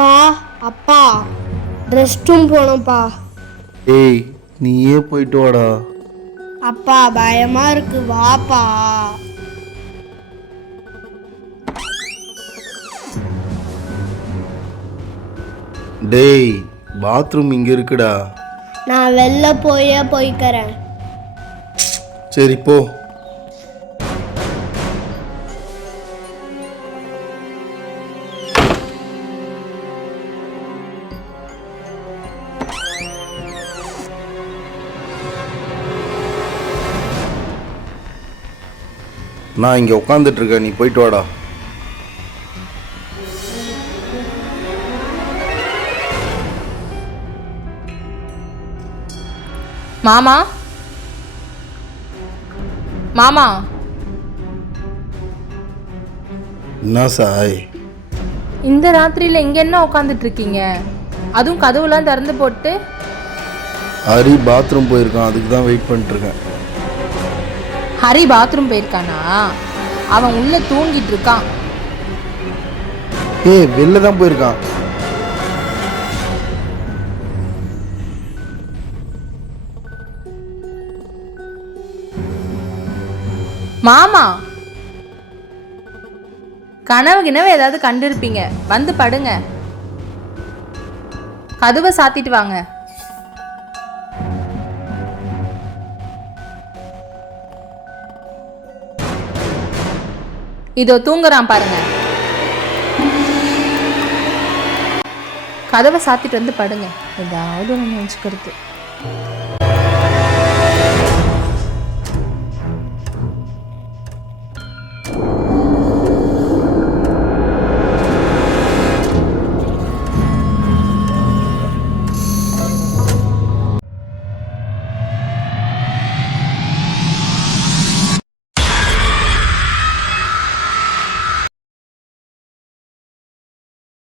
அப்பா அப்பா rest room போகணும்ப்பா. ஏய் நீயே போயிட்டு வாடா. அப்பா பயமா இருக்கு, வாப்பா. டேய் பாத்ரூம் இங்க இருக்குடா. நான் வெளில போய்க்கிறேன். சரி போ. நான் இங்க உட்காந்துட்டு இருக்கேன், நீ போயிட்டு வாடா. மாமா மாமா என்ன சாய்? இந்த ராத்திரியில இங்க என்ன உட்காந்துட்டு இருக்கீங்க? அதுவும் கதவுலாம் திறந்து போட்டு. ஹரி பாத்ரூம் போயிருக்கான், அதுக்கு தான் வெயிட் பண்ணிட்டு இருக்கேன். ஹரி பாத்ரூம் போயிருக்கானா? அவன் உள்ள தூங்கிட்டு இருக்கான். ஏய் வெளில தான் போயிருக்கான். மாமா கனவு ஏதாவது கண்டிருப்பீங்க, வந்து படுங்க. கதவை சாத்திட்டு வாங்க. இதோ தூங்குறான் பாருங்க. கதவை சாத்திட்டு வந்து படுங்க. ஏதாவது ஒன்று நினச்சிக்கிறது.